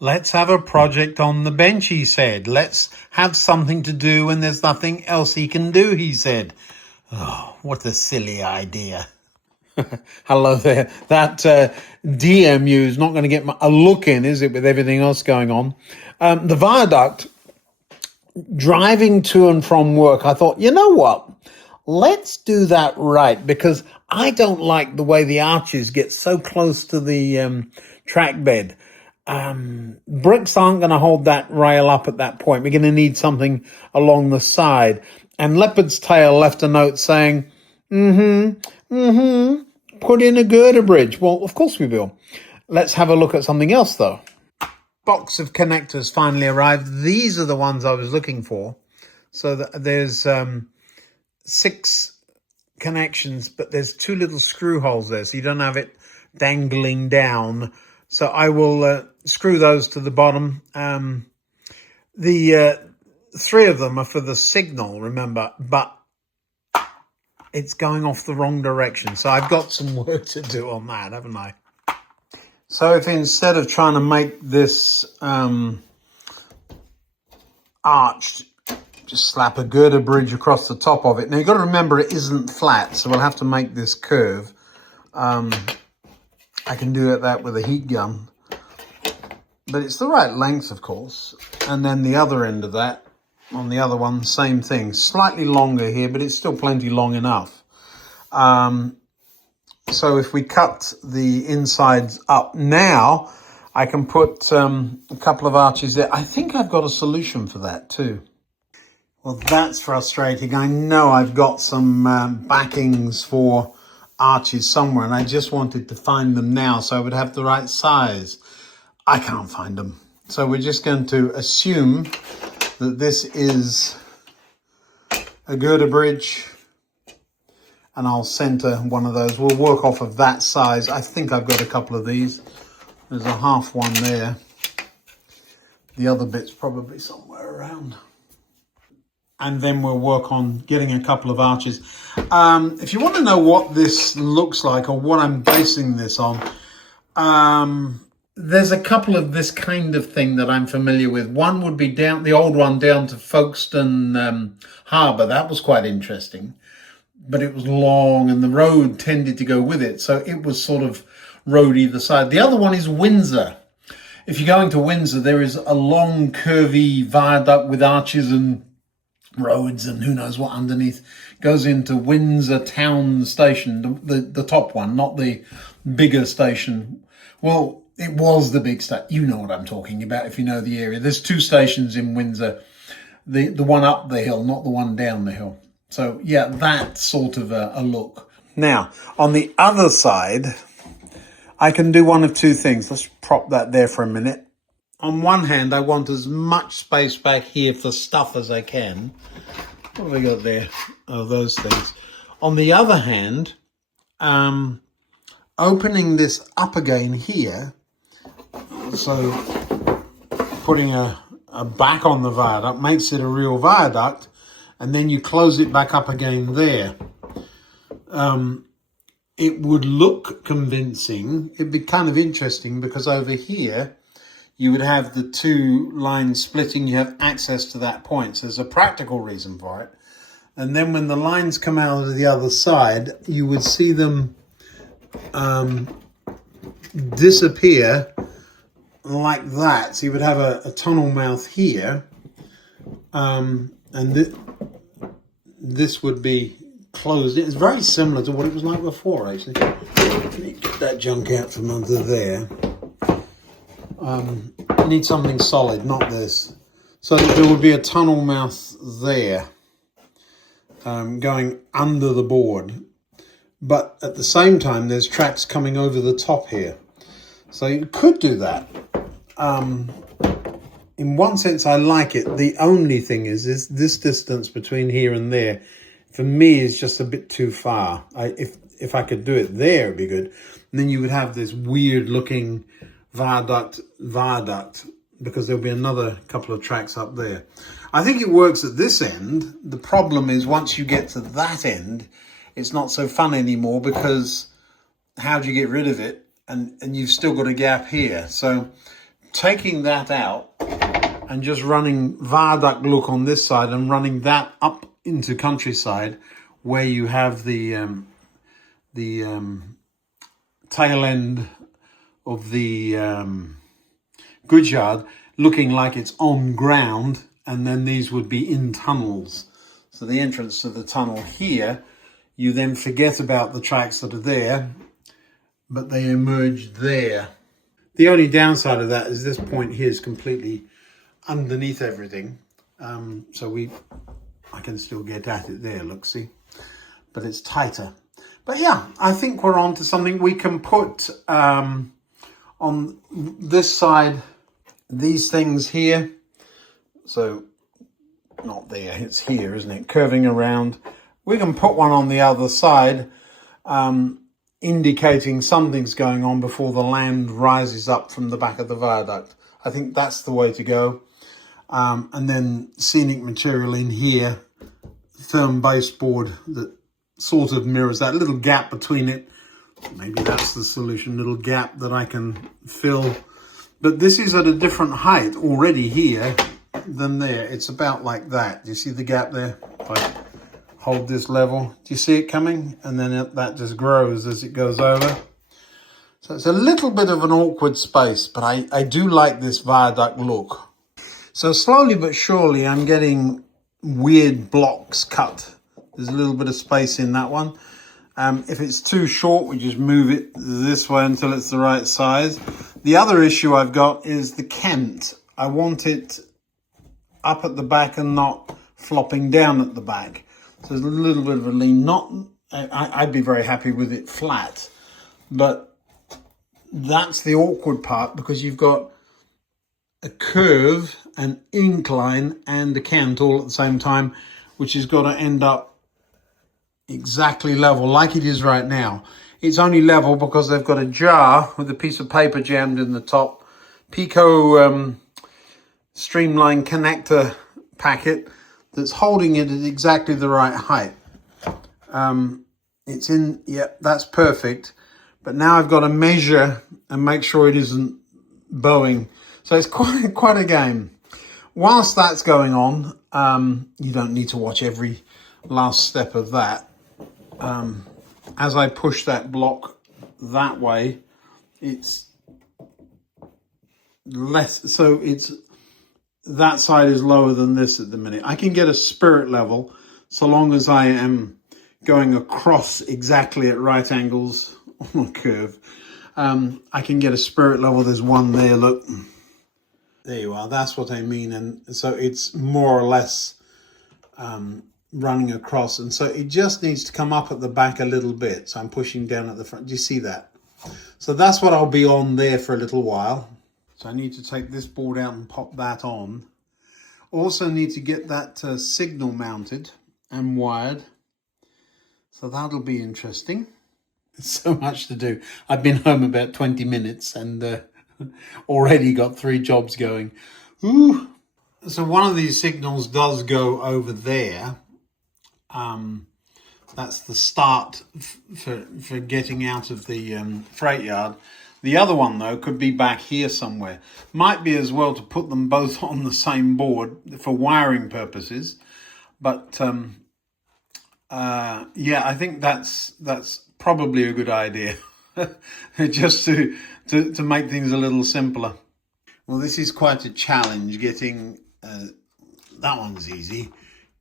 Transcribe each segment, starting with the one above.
Let's have a project on the bench, he said. Let's have something to do when there's nothing else he can do, he said. Oh, what a silly idea. Hello there. That DMU is not going to get a look in, is it, with everything else going on? The Viaduct, driving to and from work, I thought, you know what? Let's do that right, because I don't like the way the arches get so close to the track bed. Bricks aren't going to hold that rail up at that point. We're going to need something along the side. And Leopard's Tail left a note saying, put in a girder bridge. Well, of course we will. Let's have a look at something else, though. Box of connectors finally arrived. These are the ones I was looking for. So there's 6 connections, but there's 2 little screw holes there, so you don't have it dangling down. So I will screw those to the bottom. The 3 of them are for the signal, remember, but it's going off the wrong direction. So I've got some work to do on that, haven't I? So if instead of trying to make this arched, just slap a girder bridge across the top of it. Now you've got to remember it isn't flat, so we'll have to make this curve. I can do that with a heat gun, but it's the right length, of course. And then the other end of that, on the other one, same thing. Slightly longer here, but it's still plenty long enough. So if we cut the insides up now, I can put a couple of arches there. I think I've got a solution for that too. Well, that's frustrating. I know I've got some backings for arches somewhere, and I just wanted to find them now so I would have the right size. I can't find them. So we're just going to assume that this is a girder bridge, and I'll center one of those. We'll work off of that size. I think I've got a couple of these. There's a half one there. The other bit's probably somewhere around. And then we'll work on getting a couple of arches. If you want to know what this looks like or what I'm basing this on, there's a couple of this kind of thing that I'm familiar with. One would be down the old one down to Folkestone Harbour. That was quite interesting, but it was long and the road tended to go with it. So it was sort of road either side. The other one is Windsor. If you're going to Windsor, there is a long curvy viaduct with arches and roads and who knows what underneath. Goes into Windsor Town Station, the top one, not the bigger station. Well, it was the big station. You know what I'm talking about if you know the area. There's 2 stations in Windsor. The one up the hill, not the one down the hill. So yeah, that's sort of a look. Now, on the other side, I can do one of 2 things. Let's prop that there for a minute. On one hand, I want as much space back here for stuff as I can. What have I got there? Oh, those things. On the other hand, opening this up again here, so putting a back on the viaduct makes it a real viaduct, and then you close it back up again there. It would look convincing. It'd be kind of interesting because over here, you would have the 2 lines splitting. You have access to that point. So there's a practical reason for it. And then when the lines come out of the other side, you would see them disappear like that. So you would have a tunnel mouth here. And this would be closed. It's very similar to what it was like before, actually. Let me get that junk out from under there. I need something solid, not this. So there would be a tunnel mouth there, going under the board. But at the same time, there's tracks coming over the top here. So you could do that. In one sense, I like it. The only thing is this distance between here and there, for me, is just a bit too far. If I could do it there, it'd be good. And then you would have this weird looking viaduct, because there'll be another couple of tracks up there. I think it works at this end. The problem is once you get to that end, it's not so fun anymore, because how do you get rid of it? And you've still got a gap here. So taking that out and just running Viaduct look on this side and running that up into countryside where you have the tail end of the goods yard looking like it's on ground, and then these would be in tunnels. So the entrance to the tunnel here, you then forget about the tracks that are there, but they emerge there. The only downside of that is this point here is completely underneath everything. So I can still get at it there, look, see? But it's tighter. But yeah, I think we're on to something. We can put on this side these things here. So not there, it's here, isn't it? Curving around. We can put one on the other side, indicating something's going on before the land rises up from the back of the viaduct. I think that's the way to go. And then scenic material in here, firm baseboard that sort of mirrors that little gap between it. Maybe that's the solution, little gap that I can fill. But this is at a different height already here than there. It's about like that. Do you see the gap there? If I hold this level, do you see it coming? And then that just grows as it goes over. So it's a little bit of an awkward space, but I do like this viaduct look. So slowly but surely I'm getting weird blocks cut. There's a little bit of space in that one. If it's too short, we just move it this way until it's the right size. The other issue I've got is the Kent. I want it up at the back and not flopping down at the back. So there's a little bit of a lean. I'd be very happy with it flat. But that's the awkward part, because you've got a curve, an incline, and a Kent all at the same time, which has got to end up exactly level like it is right now. It's only level because they've got a jar with a piece of paper jammed in the top, Pico streamline connector packet that's holding it at exactly the right height. It's in, yeah, that's perfect. But now I've got to measure and make sure it isn't bowing. So it's quite a game. Whilst that's going on, you don't need to watch every last step of that. As I push that block that way, it's less, so it's, that side is lower than this at the minute. I can get a spirit level so long as I am going across exactly at right angles on a curve. I can get a spirit level. There's one there, look. There you are, that's what I mean. And so it's more or less running across, and so it just needs to come up at the back a little bit. So I'm pushing down at the front. Do you see that? So that's what I'll be on there for a little while. So I need to take this board out and pop that on. Also need to get that signal mounted and wired. So that'll be interesting. So much to do. I've been home about 20 minutes and already got 3 jobs going. Ooh. So one of these signals does go over there. That's the start for getting out of the freight yard. The other one, though, could be back here somewhere. Might be as well to put them both on the same board for wiring purposes. But yeah, I think that's probably a good idea, just to make things a little simpler. Well, this is quite a challenge getting. That one's easy,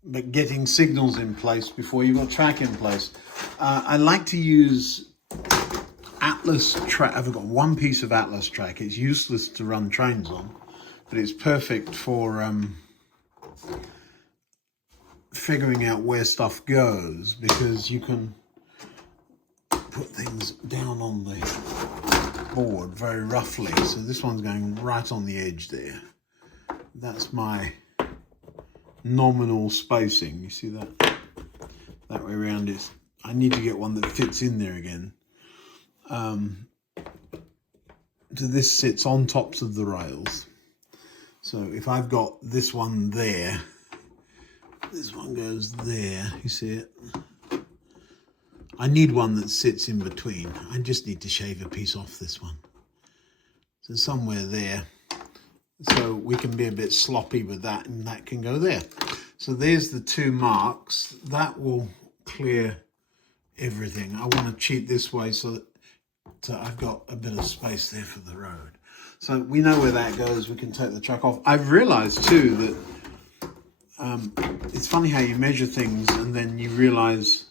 but getting signals in place before you've got track in place. I like to use Atlas track. I've got one piece of Atlas track. It's useless to run trains on, but it's perfect for figuring out where stuff goes, because you can put things down on the board very roughly. So this one's going right on the edge there. That's my nominal spacing. You see that? That way around it. I need to get one that fits in there again. So this sits on tops of the rails. So if I've got this one there, this one goes there, you see it? I need one that sits in between. I just need to shave a piece off this one. So somewhere there. So we can be a bit sloppy with that, and that can go there. So there's the 2 marks. That will clear everything. I want to cheat this way so that I've got a bit of space there for the road. So we know where that goes. We can take the truck off. I've realized too that it's funny how you measure things and then you realize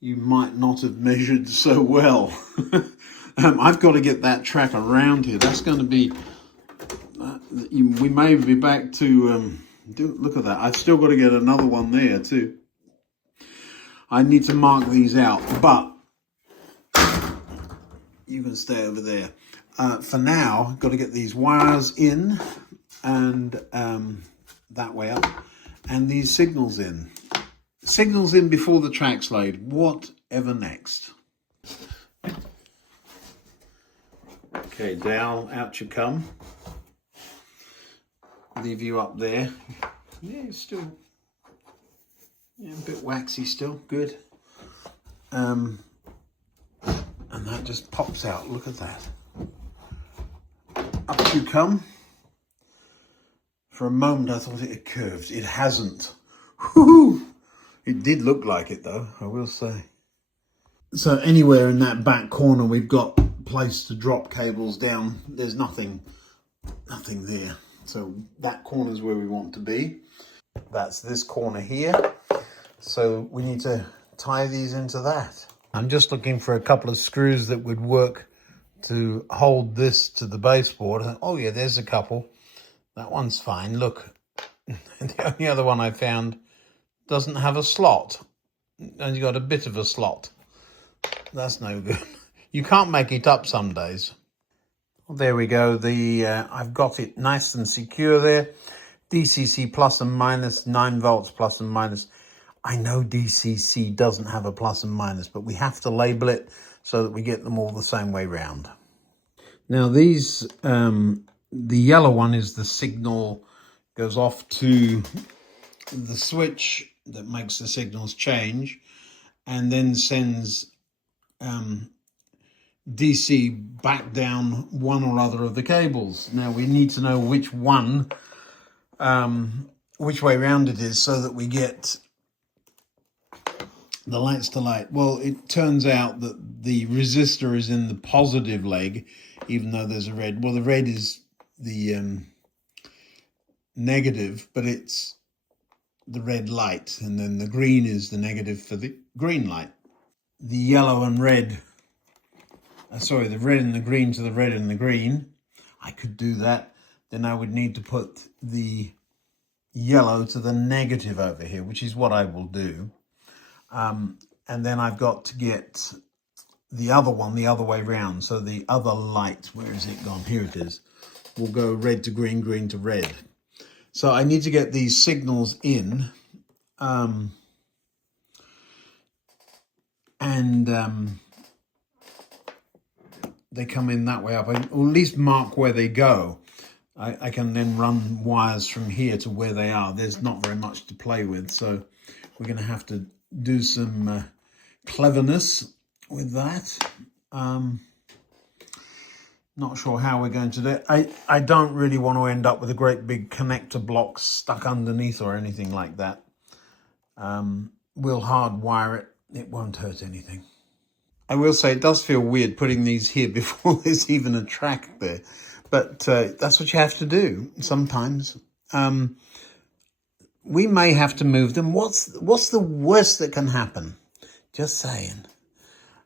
you might not have measured so well. I've got to get that track around here. That's going to be, we may be back to, look at that. I've still got to get another one there too. I need to mark these out, but you can stay over there. For now, I've got to get these wires in and that way up, and these signals in. Signals in before the track's laid. Whatever next. Okay, down, out you come. Leave you up there. Yeah, it's still a bit waxy still. Good. And that just pops out. Look at that. Up you come. For a moment I thought it had curved. It hasn't. Woohoo! It did look like it though, I will say. So anywhere in that back corner we've got place to drop cables down. There's nothing there. So that corner is where we want to be. That's this corner here. So we need to tie these into that. I'm just looking for a couple of screws that would work to hold this to the baseboard. Oh yeah, there's a couple. That one's fine. Look, the only other one I found doesn't have a slot. Only got a bit of a slot. That's no good. You can't make it up some days. Well, there we go. I've got it nice and secure there. DCC plus and minus, 9 volts plus and minus. I know DCC doesn't have a plus and minus, but we have to label it so that we get them all the same way round. Now these, the yellow one is the signal, goes off to the switch that makes the signals change and then sends DC back down one or other of the cables. Now we need to know which one, which way round it is so that we get the lights to light. Well, it turns out that the resistor is in the positive leg, even though there's a red. Well, the red is the negative, but it's the red light, and then the green is the negative for the green light. The yellow and red, sorry, the red and the green to the red and the green. I could do that. Then I would need to put the yellow to the negative over here, which is what I will do. And then I've got to get the other one the other way round. So the other light, where is it gone? Here it is. Will go red to green, green to red. So I need to get these signals in. They come in that way up, or at least mark where they go. I can then run wires from here to where they are. There's not very much to play with, so we're going to have to do some cleverness with that. Not sure how we're going to do it. I don't really want to end up with a great big connector block stuck underneath or anything like that. We'll hardwire it. It won't hurt anything. I will say it does feel weird putting these here before there's even a track there. But that's what you have to do sometimes. We may have to move them. What's the worst that can happen? Just saying.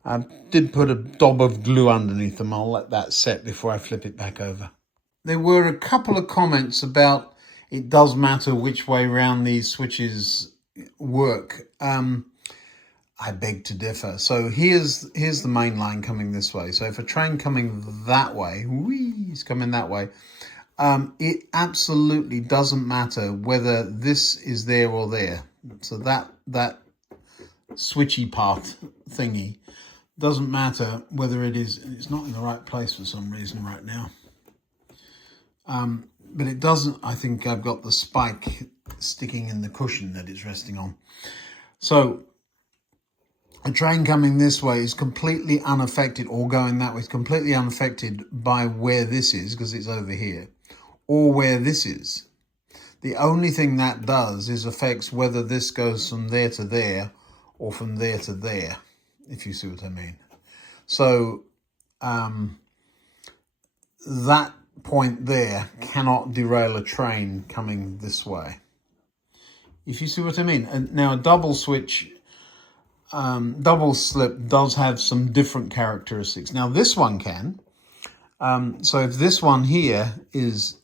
I did put a daub of glue underneath them. I'll let that set before I flip it back over. There were a couple of comments about it does matter which way round these switches work. I beg to differ. So here's the main line coming this way. So if a train coming that way, it's coming that way, it absolutely doesn't matter whether this is there or there. So that switchy part thingy doesn't matter whether it's not in the right place for some reason right now. But it doesn't, I think I've got the spike sticking in the cushion that it's resting on. So a train coming this way is completely unaffected, or going that way is completely unaffected by where this is, because it's over here, or where this is. The only thing that does is affects whether this goes from there to there or from there to there, if you see what I mean. So that point there cannot derail a train coming this way, if you see what I mean. And now a double switch, double slip does have some different characteristics. Now this one can. So if this one here is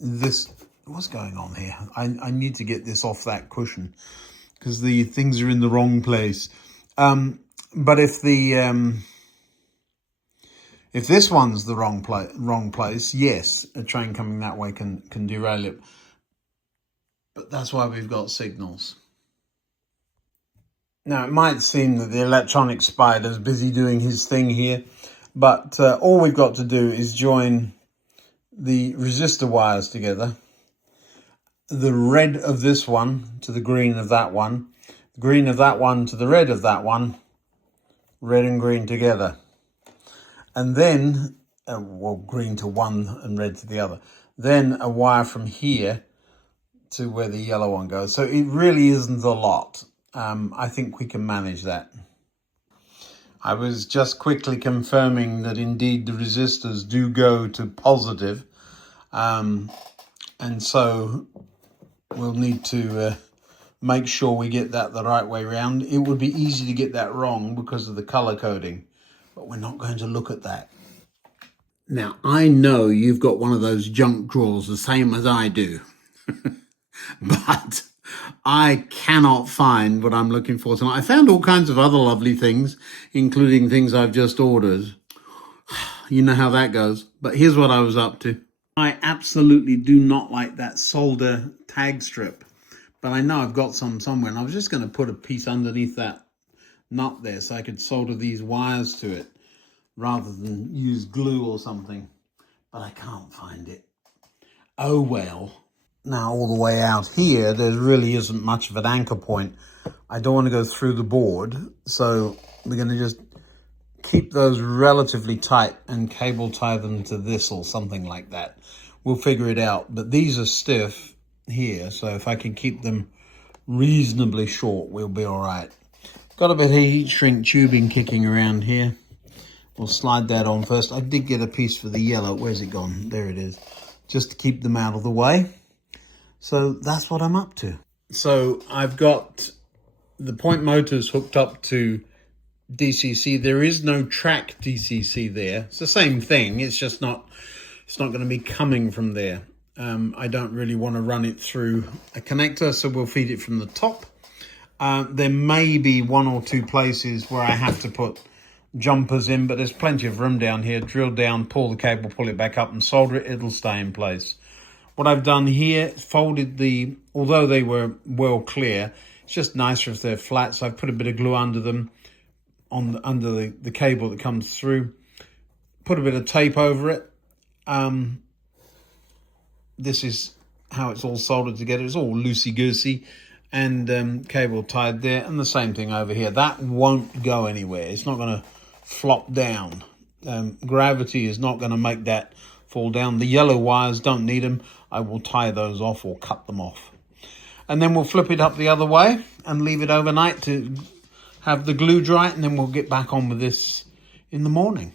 this, what's going on here? I need to get this off that cushion because the things are in the wrong place. But if this one's the wrong place, yes, a train coming that way can derail it. But that's why we've got signals. Now, it might seem that the electronic spider's busy doing his thing here, but all we've got to do is join the resistor wires together. The red of this one to the green of that one, the green of that one to the red of that one, red and green together. And then, well, green to one and red to the other. Then a wire from here to where the yellow one goes. So it really isn't a lot. I think we can manage that. I was just quickly confirming that indeed the resistors do go to positive. And so we'll need to make sure we get that the right way around. It would be easy to get that wrong because of the color coding, but we're not going to look at that. Now, I know you've got one of those junk drawers the same as I do, but I cannot find what I'm looking for tonight. I found all kinds of other lovely things, including things I've just ordered. You know how that goes. But here's what I was up to. I absolutely do not like that solder tag strip, but I know I've got some somewhere, and I was just going to put a piece underneath that nut there so I could solder these wires to it rather than use glue or something, but I can't find it. Oh well. Now all the way out here, there really isn't much of an anchor point. I don't want to go through the board, so we're going to just keep those relatively tight and cable tie them to this or something like that. We'll figure it out, but these are stiff here, so if I can keep them reasonably short, we'll be all right. Got a bit of heat shrink tubing kicking around here. We'll slide that on first. I did get a piece for the yellow. Where's it gone? There it is. Just to keep them out of the way. So that's what I'm up to. So I've got the point motors hooked up to DCC. There is no track DCC there. It's the same thing. It's just not, it's not going to be coming from there. I don't really want to run it through a connector, so we'll feed it from the top. There may be one or two places where I have to put jumpers in, but there's plenty of room down here. Drill down, pull the cable, pull it back up and solder it. It'll stay in place. What I've done here, folded the, although they were well clear, it's just nicer if they're flat, so I've put a bit of glue under them, under the cable that comes through. Put a bit of tape over it. This is how it's all soldered together. It's all loosey-goosey and cable tied there, and the same thing over here. That won't go anywhere. It's not going to flop down. Gravity is not going to make that fall down. The yellow wires, don't need them. I will tie those off or cut them off. And then we'll flip it up the other way and leave it overnight to have the glue dry, and then we'll get back on with this in the morning.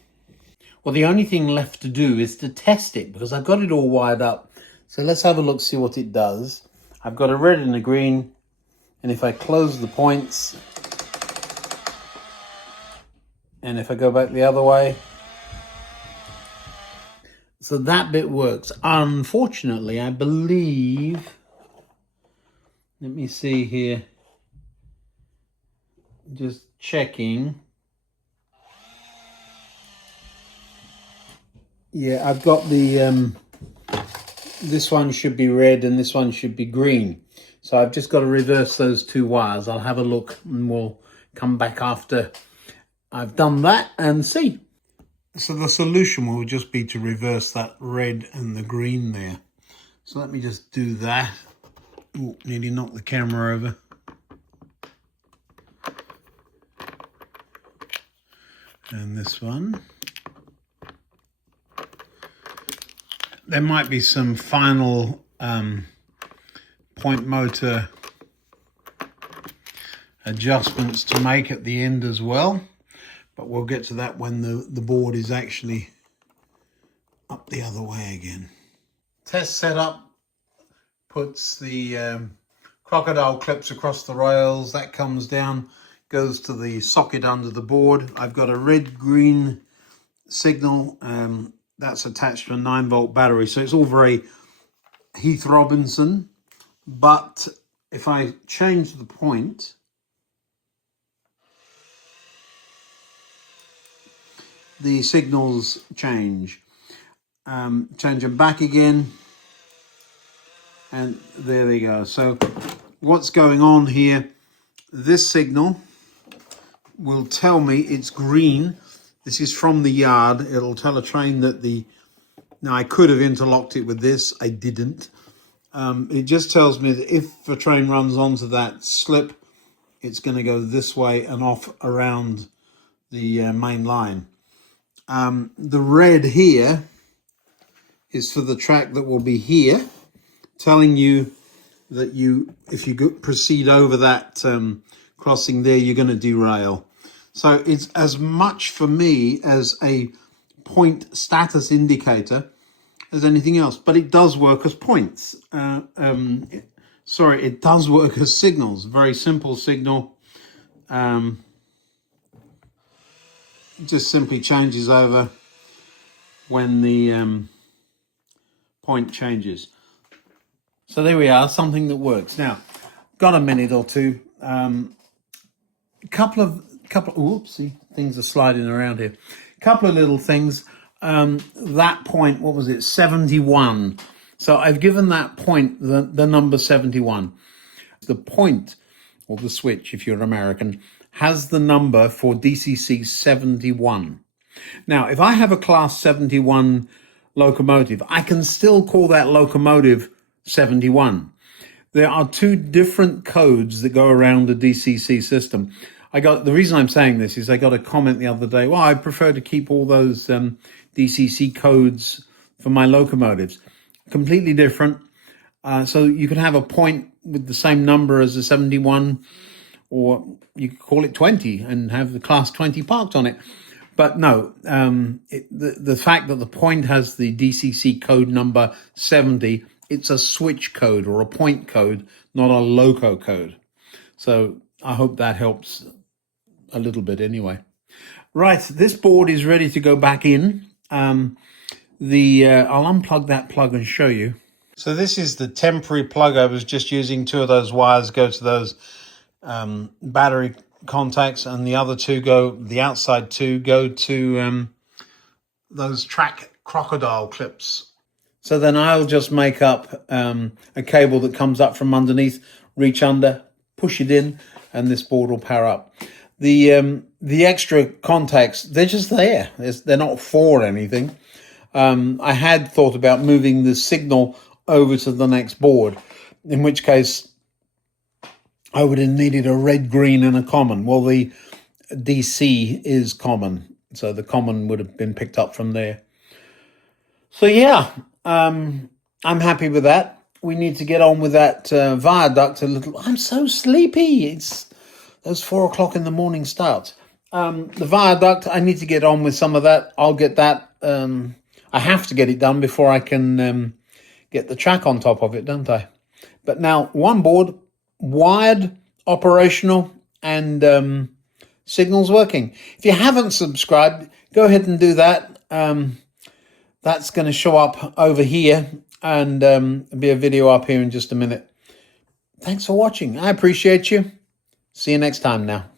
Well, the only thing left to do is to test it because I've got it all wired up. So let's have a look, see what it does. I've got a red and a green, and if I close the points, and if I go back the other way, so that bit works. Unfortunately, I believe, let me see here, just checking. Yeah, I've got the, this one should be red and this one should be green. So I've just got to reverse those two wires. I'll have a look and we'll come back after I've done that and see. So the solution will just be to reverse that red and the green there. So let me just do that. Oh, nearly knocked the camera over. And this one. There might be some final point motor adjustments to make at the end as well, but we'll get to that when the board is actually up the other way again. Test setup puts the crocodile clips across the rails. That comes down, goes to the socket under the board. I've got a red-green signal that's attached to a 9-volt battery, so it's all very Heath Robinson. But if I change the point, the signals change. Change them back again, and there they go. So what's going on here, this signal will tell me it's green. This is from the yard. It'll tell a train that now I could have interlocked it with this, I didn't. It just tells me that if a train runs onto that slip, it's going to go this way and off around the main line. The red here is for the track that will be here, telling you that if you proceed over that crossing there, you're going to derail. So it's as much for me as a point status indicator as anything else, but it does work as points. Sorry, it does work as signals. Very simple signal. Just simply changes over when the point changes. So there we are, something that works. Now, got a minute or two. Couple of oopsie, things are sliding around here. Couple of little things. That point, what was it? 71. So I've given that point the number 71. The point, or the switch if you're American, has the number for DCC 71. Now, if I have a class 71 locomotive, I can still call that locomotive 71. There are two different codes that go around the DCC system. The reason I'm saying this is I got a comment the other day, well, I prefer to keep all those DCC codes for my locomotives. Completely different. So you could have a point with the same number as a 71, or you could call it 20 and have the class 20 parked on it. But no, the fact that the point has the DCC code number 70, it's a switch code or a point code, not a loco code. So I hope that helps a little bit anyway. Right, this board is ready to go back in. I'll unplug that plug and show you. So this is the temporary plug. I was just using two of those wires go to those battery contacts, and the other two the outside two go to those track crocodile clips. So then I'll just make up a cable that comes up from underneath, reach under, push it in, and this board will power up. The extra contacts, they're just there. They're not for anything. I had thought about moving the signal over to the next board, in which case I would have needed a red, green, and a common. Well, the DC is common, so the common would have been picked up from there. So yeah, I'm happy with that. We need to get on with that viaduct a little. I'm so sleepy. It's those 4 o'clock in the morning starts. The viaduct, I need to get on with some of that. I'll get that. I have to get it done before I can get the track on top of it, don't I? But now one board, wired, operational, and signals working. If you haven't subscribed, go ahead and do that. That's going to show up over here, and be a video up here in just a minute. Thanks for watching. I appreciate you. See you next time now.